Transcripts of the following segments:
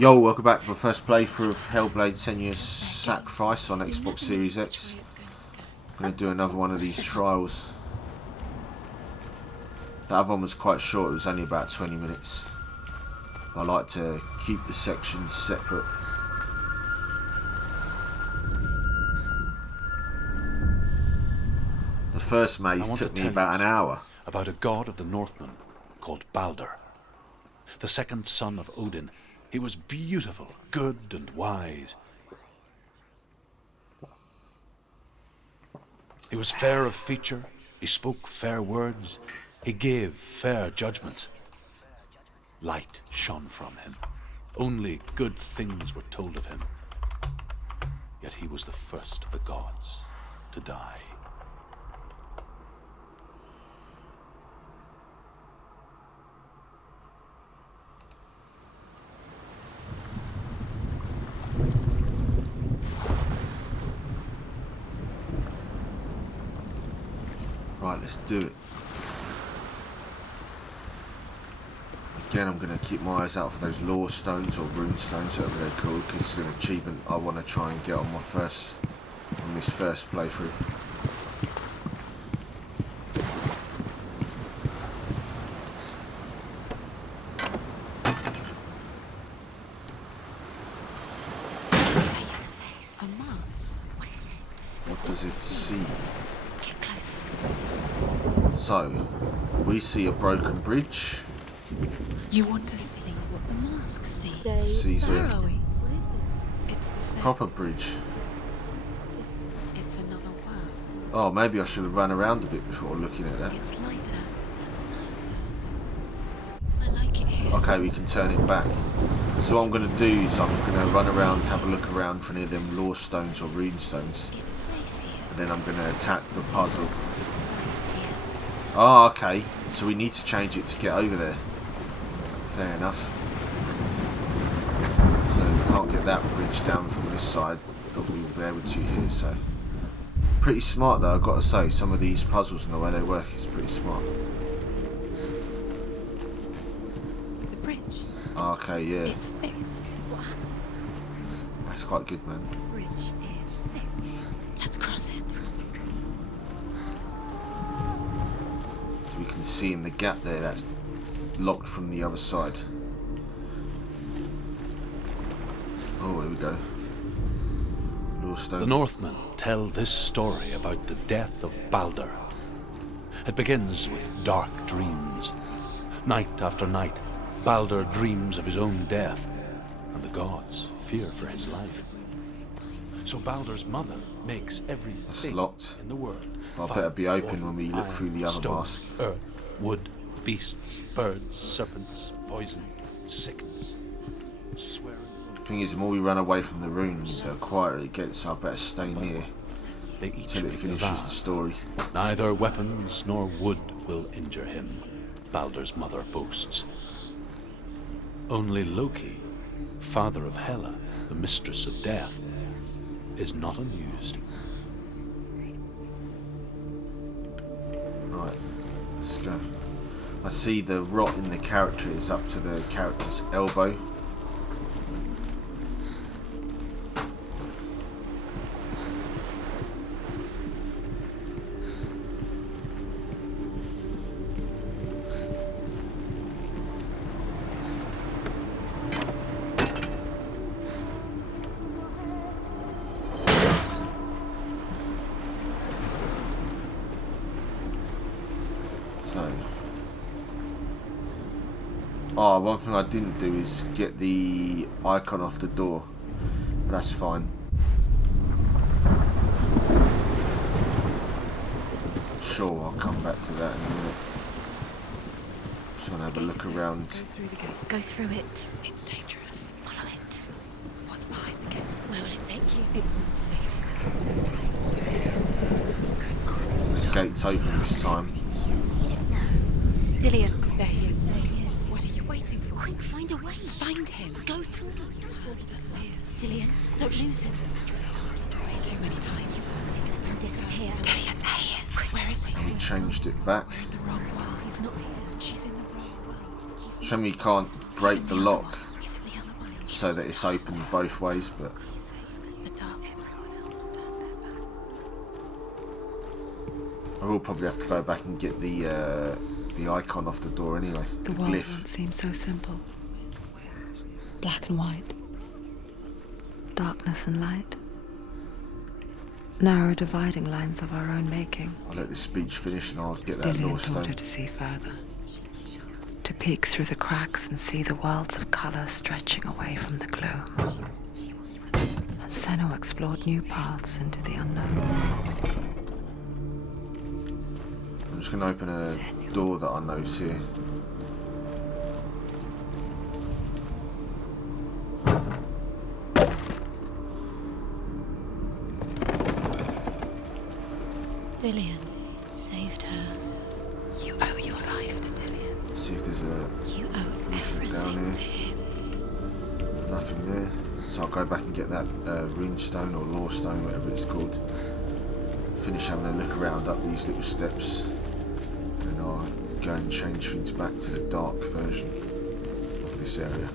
Yo, welcome back to my first playthrough of Hellblade Senua's Sacrifice on Xbox Series X. I'm going to do another one of these trials. The other one was quite short, it was only about 20 minutes. I like to keep the sections separate. The first maze took me about an hour. About a god of the Northmen called Baldur. The second son of Odin. He was beautiful, good and wise. He was fair of feature, he spoke fair words, he gave fair judgments. Light shone from him. Only good things were told of him. Yet he was the first of the gods to die. Right, let's do it. Again, I'm going to keep my eyes out for those lore stones or rune stones, whatever they're called, because it's an achievement I want to try and get on this first playthrough. What does it see? Get closer. So, we see a broken bridge. You want to see what the mask sees? Sees Where a are we? What is this? It's the same. proper bridge. It's another world. Oh, maybe I should have run around a bit before looking at that. It's lighter. It's nicer. I like it here. Okay, we can turn it back. So what I'm going to do is I'm going to run around, have a look around for any of them lore stones or rune stones. It's safe here. And then I'm going to attack the puzzle. It's light here. It's Oh, okay. So we need to change it to get over there. Fair enough. So we can't get that bridge down from this side, but we will be able to here, so. Pretty smart though, I've got to say. Some of these puzzles and the way they work is pretty smart. the bridge. Okay, yeah. It's fixed. That's quite good, man. The bridge is fixed. Let's cross it. So we can see in the gap there, that's locked from the other side. Oh, here we go. Lore stone. The Northmen tell this story about the death of Baldur. It begins with dark dreams. Night after night, Baldur dreams of his own death, and the gods fear for his life. So Baldur's mother makes everything locked. in the world. I Fire, better be open water, when we look iron, through the other stone, mask. Earth, wood, beasts, birds, serpents, poison, sickness, swearing. Thing is, the more we run away from the runes, the quieter it gets, so I better stay near They each until it make a finishes vow. the story. Neither weapons nor wood will injure him, Baldur's mother boasts. Only Loki, father of Hela, the mistress of death, is not amused. Right, let's go. I see the rot in the character is up to the character's elbow. Oh, one thing I didn't do is get the icon off the door, but that's fine. Sure, I'll come back to that in a minute. Just want to have a look around. Go through the gate. Go through it. It's dangerous. Follow it. What's behind the gate? Where will it take you? It's not safe. So the gate's open this time. Dillian. There he is. There he is. What are you waiting for? Quick, find a way. Find him. Go through. He disappears. Dillian, don't lose him. Too many times. Please let him disappear. Dillian, there he is. Quick, where is he? We changed it back. We're in the wrong world. He's not here. She's in the wrong world. Shame we can't break the lock. He's in the other one. so that it's open both ways, but The dark. I will probably have to go back and get the icon off the door anyway. The world once seemed so simple. Black and white. Darkness and light. Narrow dividing lines of our own making. I'll let this speech finish and I'll get that Dillian law taught stone. her to see further. To peek through the cracks and see the worlds of colour stretching away from the gloom. And Senua explored new paths into the unknown. I'm just going to open a door that I know's here. Dillian saved her. You owe your life to Dillian. See if there's You owe anything down everything to here. him. Nothing there. So I'll go back and get that rune stone or law stone, whatever it's called. Finish having a look around up these little steps. And I'll go and change things back to the dark version of this area.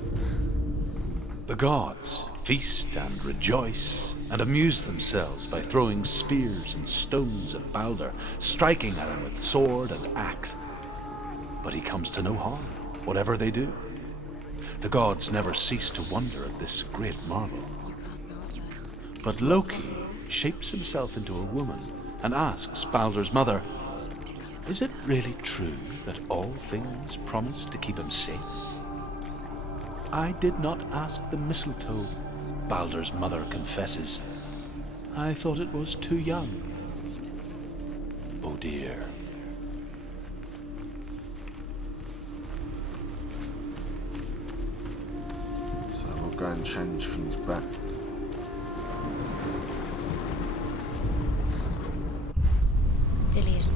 The gods feast and rejoice and amuse themselves by throwing spears and stones at Balder, striking at him with sword and axe. But he comes to no harm, whatever they do. The gods never cease to wonder at this great marvel. But Loki shapes himself into a woman and asks Balder's mother, "Is it really true that all things promise to keep him safe?" "I did not ask the mistletoe," Balder's mother confesses. "I thought it was too young." Oh dear. So we'll go and change things back. Dillian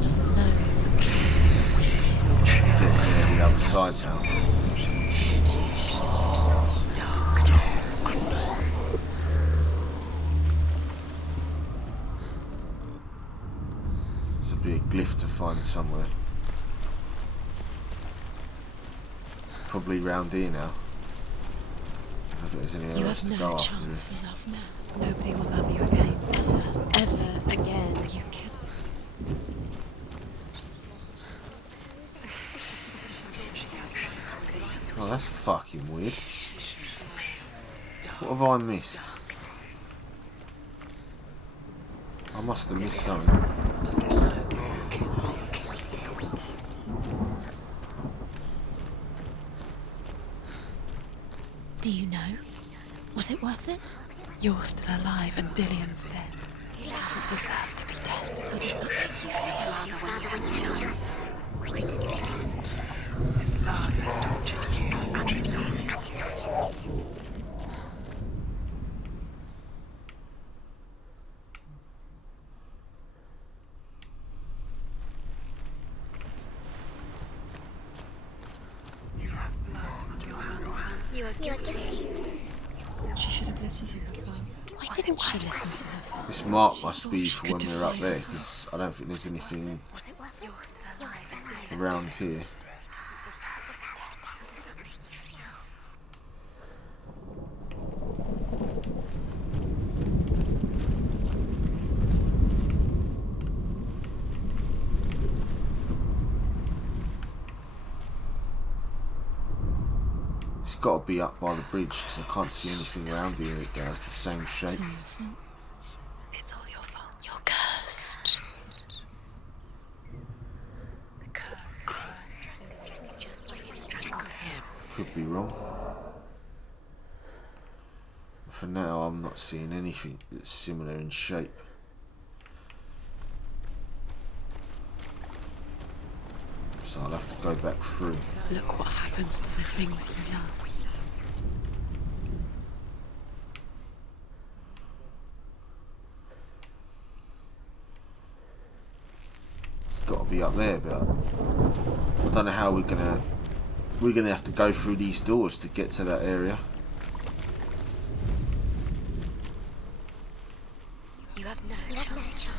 doesn't know who killed him, but we do. Getting near the other side now. This will be a glyph to find somewhere. Probably round here now. I don't think there's anywhere You else have to no go after chance this. for love now. Nobody will love you again. Ever again. You can. Oh, that's fucking weird. What have I missed? I must have missed something. Do you know? Was it worth it? You're still alive and Dillian's dead. He doesn't deserve to be dead. How does that make you feel? She should have listened to her. Why didn't she listen to her father? This mark must be for when we're up there, because I don't think there's anything around here. It's got to be up by the bridge, because I can't see anything around here that has the same shape. It's all your fault. You're cursed. Could be wrong. For now, I'm not seeing anything that's similar in shape. So I'll have to go back through. Look what happens to the things you love. It's got to be up there, but I don't know how we're gonna have to go through these doors to get to that area. You have no chance.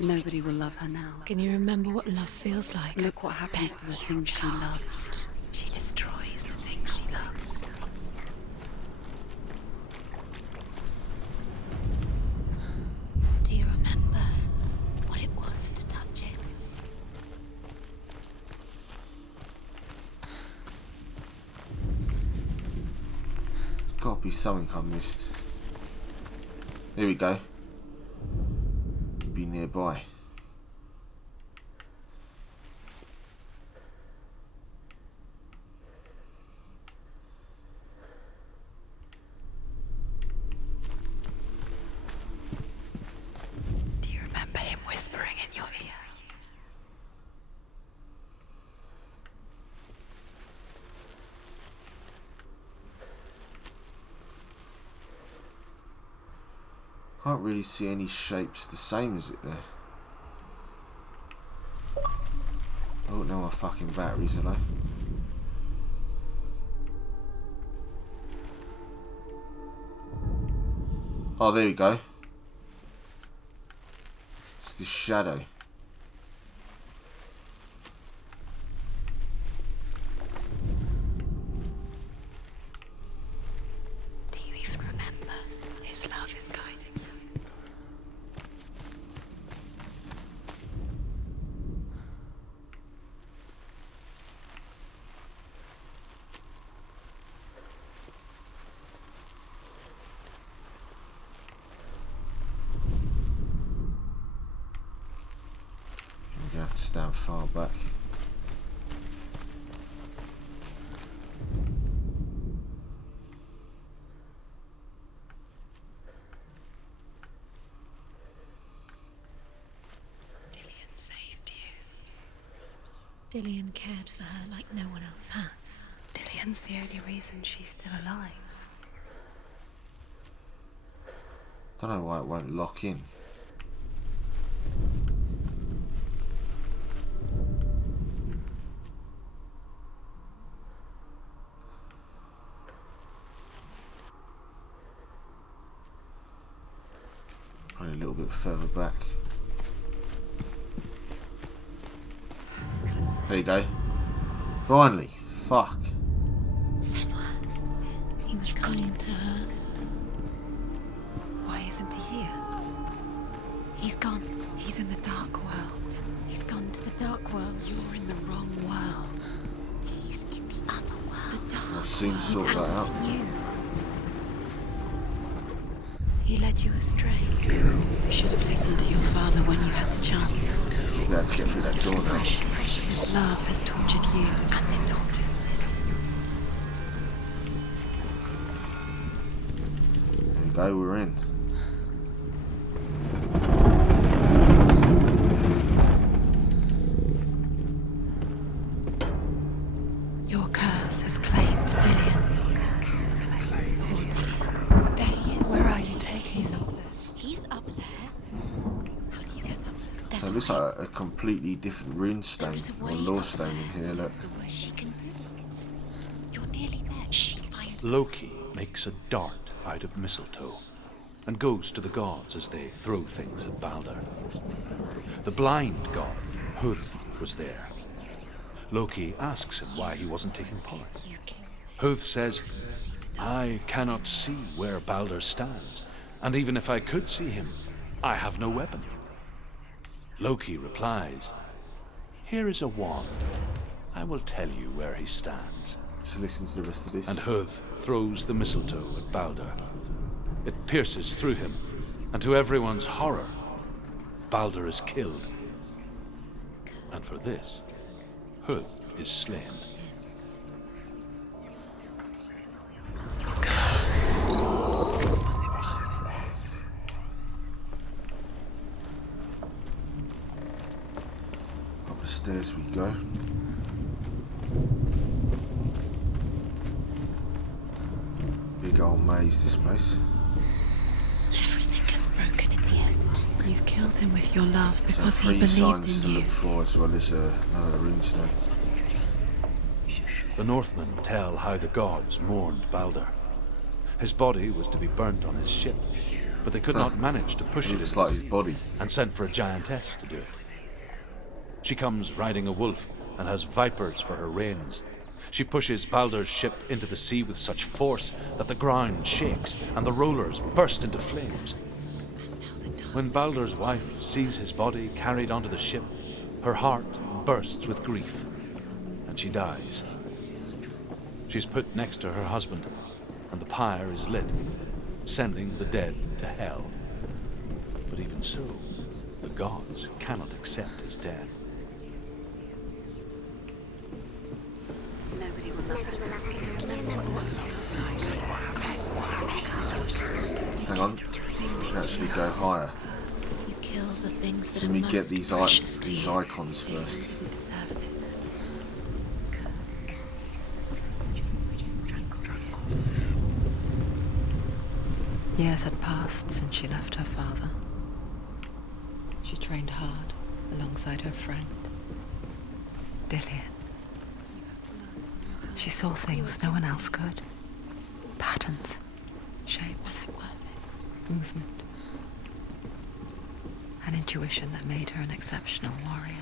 Nobody will love her now. Can you remember what love feels like? Look what happens to the things she loves. She destroys the things she loves. Do you remember what it was to touch him? There's got to be something I missed. Here we go. Be nearby. Do you remember him whispering in your ear? Can't really see any shapes the same as it there. Oh no, my fucking batteries are low. Oh, there we go. It's the shadow. Do you even remember? His love is guiding you. I'm gonna have to stand far back. Dillian saved you. Dillian cared for her like no one else has. Dillian's the only reason she's still alive. Don't know why it won't lock in. Probably a little bit further back. There you go. Finally. Fuck. Senua. You've gone into her. Why isn't he here? He's gone. He's in the dark world. He's gone to the dark world. You're in the wrong world. He's in the other world. I'll soon sort that Without out. you. He led you astray. You should have listened to your father when you had the chance. Should be able to get through that door now. His love has tortured you, and it tortures them. There we go, we're in. Your curse has claimed Dillian. Poor Dillian. There he is. Where are you taking him? He's up there. How do you get up there? There's So it looks like a completely different rune stone There is a or way lore up stone in here, look. the way she can do it. You're nearly there. She'll find Loki makes a dart out of mistletoe and goes to the gods as they throw things at Balder. The blind god, Huth, was there. Loki asks him why he wasn't taking part. you killed Huth says, I cannot see where Balder stands, and even if I could see him, I have no weapon. Loki replies, here is a wand. I will tell you where he stands. Just listen to the rest of this. And Huth throws the mistletoe at Balder. It pierces through him, and to everyone's horror, Balder is killed. And for this, Huth is slain. Up the stairs we go. Big old maze, this place. Everything gets broken in the end. You killed him with your love because So he 3 believed signs to in you. look for, as well as another runestone. The Northmen tell how the gods mourned Balder. His body was to be burnt on his ship, but they could not manage to push it Looks into like the his sea, body. and sent for a giantess to do it. She comes riding a wolf and has vipers for her reins. She pushes Baldur's ship into the sea with such force that the ground shakes and the rollers burst into flames. When Baldur's wife sees his body carried onto the ship, her heart bursts with grief, and she dies. She's put next to her husband, and the pyre is lit, sending the dead to hell. But even so, the gods cannot accept his death. Nobody will love her. Hang on. You can actually go higher. You kill the things that So are we most get these precious to you. icons first. We deserve this. Years had passed since she left her father. She trained hard alongside her friend, Dillian. She saw things no one else could. Patterns, shapes, Was it worth it? movement. An intuition that made her an exceptional warrior.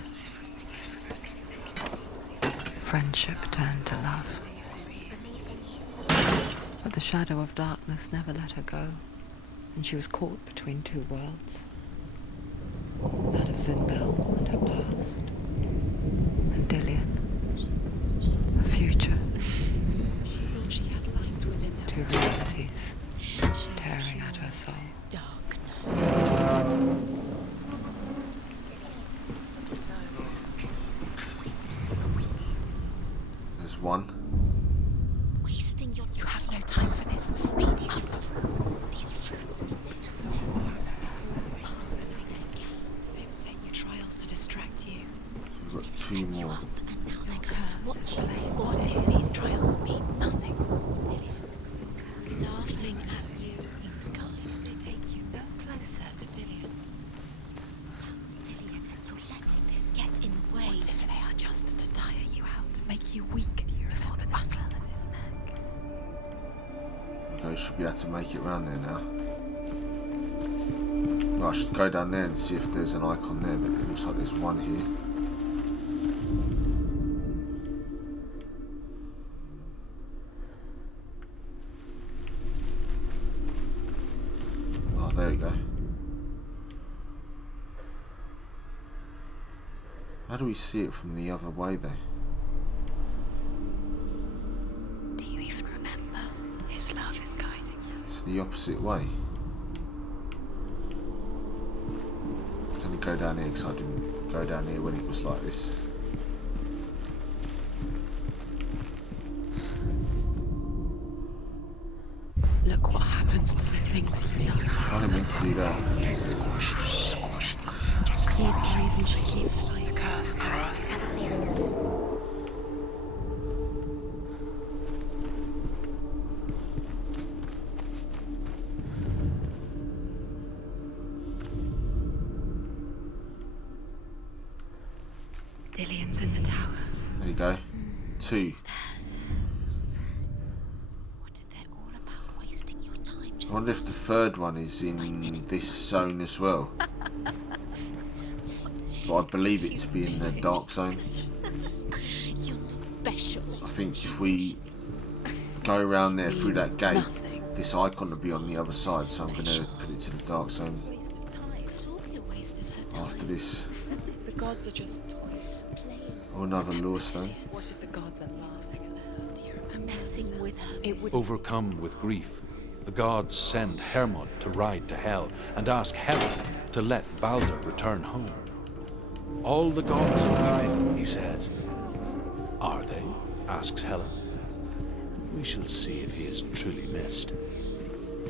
Friendship turned to love. But the shadow of darkness never let her go, and she was caught between two worlds. That of Zinbel and her past, and Dillian, her future. She thought she had light within her. Two realities tearing at her soul. Darkness. There's one. Wasting your time. You have no time for this. Speed. These rooms mean they've set you trials to distract you. We've got two more. And now they're going to watch you. What if these trials mean nothing? Laughing at you. Things can't take you no closer to Dillian. Dillian, you're letting this get in the way. What if they are just to tire you out, make you weak before the battle of his neck? Okay, should be able to make it round there now. Well, I should go down there and see if there's an icon there, but it looks like there's one here. Oh, there we go. How do we see it from the other way though? Do you even remember? His love is guiding you. It's the opposite way. I'm going to go down here because I didn't go down here when it was like this. Look what happens to the things you love. I didn't mean to do that. He's the reason she keeps fighting. Dillian's in the tower. There you go. Two. What if they're all about wasting your time? I Just wonder if the third one is in this zone as well. But I believe it to be in the dark zone. you're special. I think if we go around there through that gate, this icon will be on the other side, so I'm going to put it to the dark zone Waste of time. Could all be a waste of her time. after this. What if the gods are just Or another lore stone. What if the gods are laughing at her? Do you remember Messing with her. It would Overcome with grief, the gods send Hermod to ride to Hell and ask Hela to let Baldur return home. All the gods are weeping, he says. Are they? Asks Hela. We shall see if he is truly missed.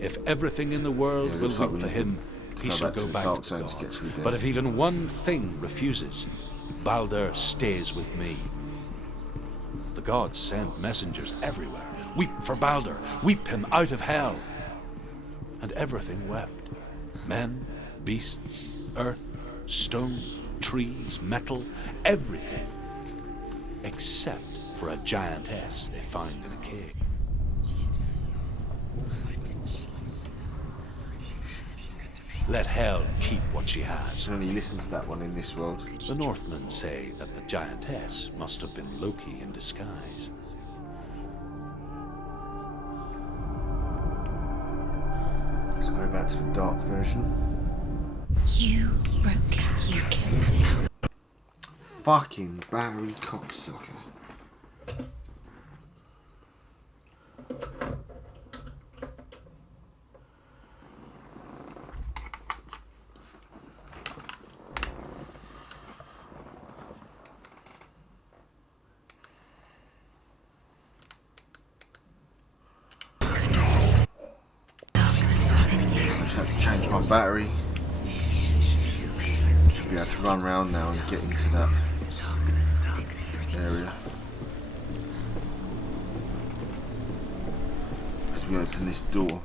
If everything in the world Yeah, it will looks like weep we for need him, to he go shall back to go the back dark to zone the to get gods. to the But dead. if even one thing refuses, Baldur stays with me. The gods send messengers everywhere. Weep for Baldur. Weep him out of hell. And everything wept. Men, beasts, earth, stone, trees, metal, everything. Except for a giantess they find in a cave. Let Hell keep what she has. Can only listen to that one in this world. The Northmen say that the giantess must have been Loki in disguise. Let's go back to the dark version. You broke it. You killed him. Fucking Barry cocksucker. Couldn't see the darkness within you. I just had to change my battery. Should be able to run around now and get into that area. As we open this door.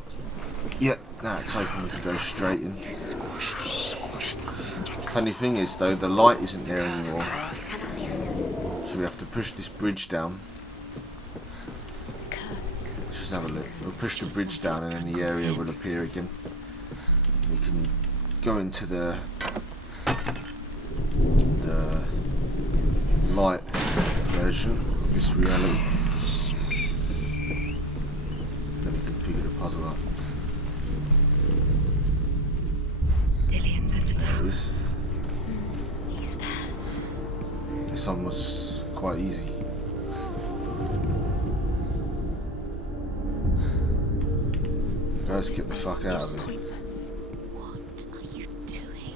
Yep, now it's open, we can go straight in. Funny thing is though, the light isn't there anymore. So we have to push this bridge down. Curse. Let's just have a look. We'll push the bridge down and then the area will appear again. We can go into the light version of this reality. Then we can figure the puzzle out. Dillian's in the There it tower. is. He's there. This one was quite easy. Guys, get the fuck out of here. What are you doing?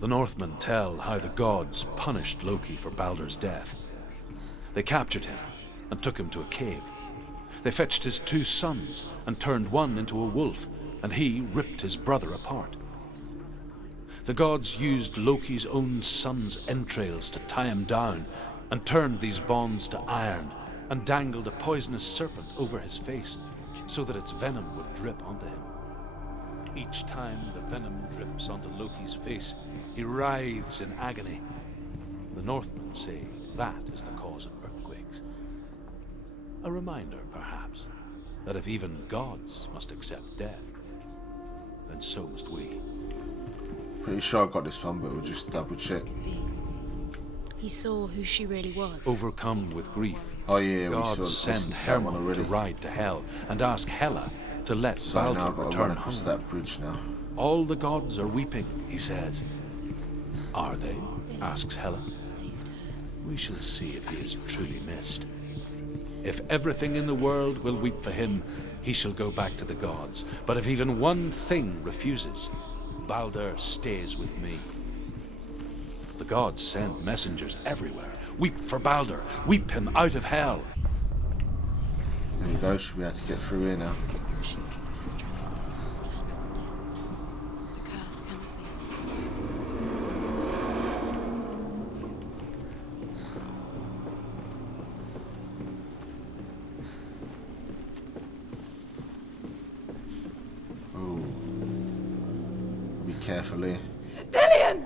The Northmen tell how the gods punished Loki for Baldur's death. They captured him and took him to a cave. They fetched his 2 sons and turned one into a wolf, and he ripped his brother apart. The gods used Loki's own son's entrails to tie him down and turned these bonds to iron and dangled a poisonous serpent over his face so that its venom would drip onto him. Each time the venom drips onto Loki's face, he writhes in agony. The Northmen say that is the cause of earthquakes. A reminder, perhaps, that if even gods must accept death, then so must we. Pretty sure I got this one, but we'll just double check. He saw who she really was. Overcome with grief, Oh yeah, we saw gods listened send to that one Hermod already. to ride to Hell and ask Hela to let So now Baldur I've got to return run across home. that bridge now. All the gods are weeping, he says. Are they? Asks Hela. We shall see if he is truly missed. If everything in the world will weep for him, he shall go back to the gods. But if even one thing refuses, Baldur stays with me. The gods send messengers everywhere. Weep for Baldur. Weep him out of hell. There we go, should be able to get through here now. Squashed and destroyed. The curse cannot be. Oh. Be careful here. Dillian!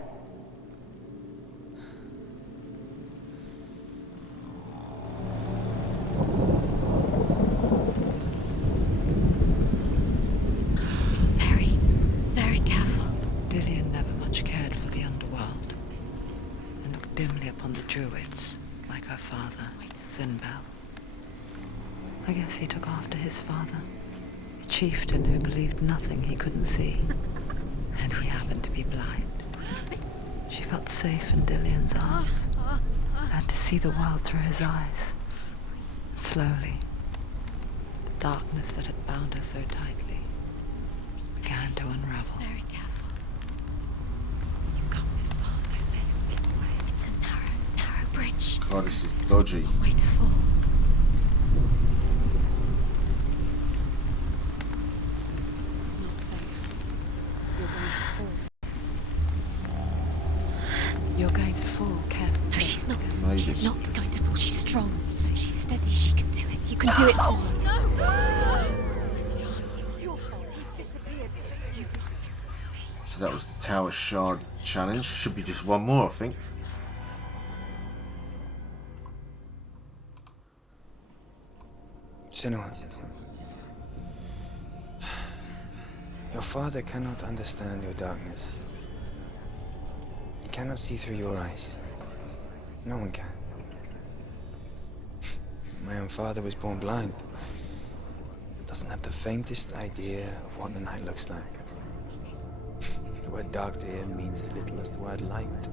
Very, very careful. Dillian never much cared for the underworld and looked dimly upon the druids, like her father, Zinbel. I guess he took after his father, a chieftain who believed nothing he couldn't see. And he happened to be blind. She felt safe in Dillian's arms, learned to see the world through his eyes. And slowly, the darkness that had bound her so tightly began to unravel. Very careful. You've come this far, don't let him slip away. It's a narrow bridge. God, this is dodgy. Way to fall. It's not safe. You're going to fall. You're going to fall, careful. No, she's not. No, She's you- not going to fall. She's strong. She's steady. She can do it. You can do it, Senua. It's your fault. He's disappeared. You've lost him to the sea. So that was the Tower Shard challenge. Should be just one more, I think. Senua. Your father cannot understand your darkness. He cannot see through your eyes. No one can. My own father was born blind. Doesn't have the faintest idea of what the night looks like. The word dark to him means as little as the word light.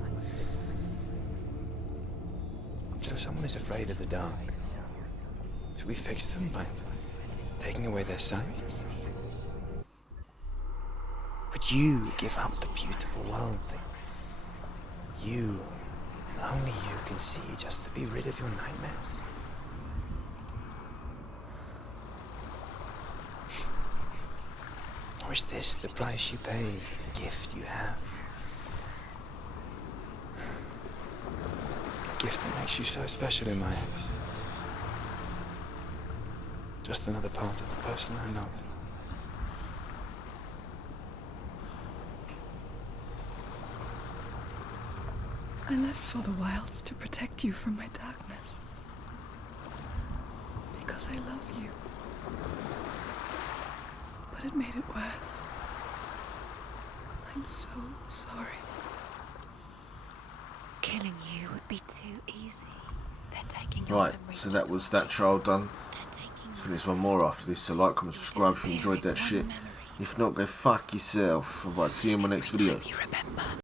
So someone is afraid of the dark. Should we fix them by taking away their sight? Would you give up the beautiful world that you, and only you, can see just to be rid of your nightmares? Or is this the price you pay for the gift you have? A gift that makes you so special in my eyes. Just another part of the person I know. I left for the wilds to protect you from my darkness. Because I love you. But it made it worse. I'm so sorry. Killing you would be too easy. They're taking your Right, memory so to that was that child done. They're taking Let's finish one more after this, so like, comment, subscribe if you enjoyed that shit. If not, go fuck yourself. Alright, see you in my next video. you remember.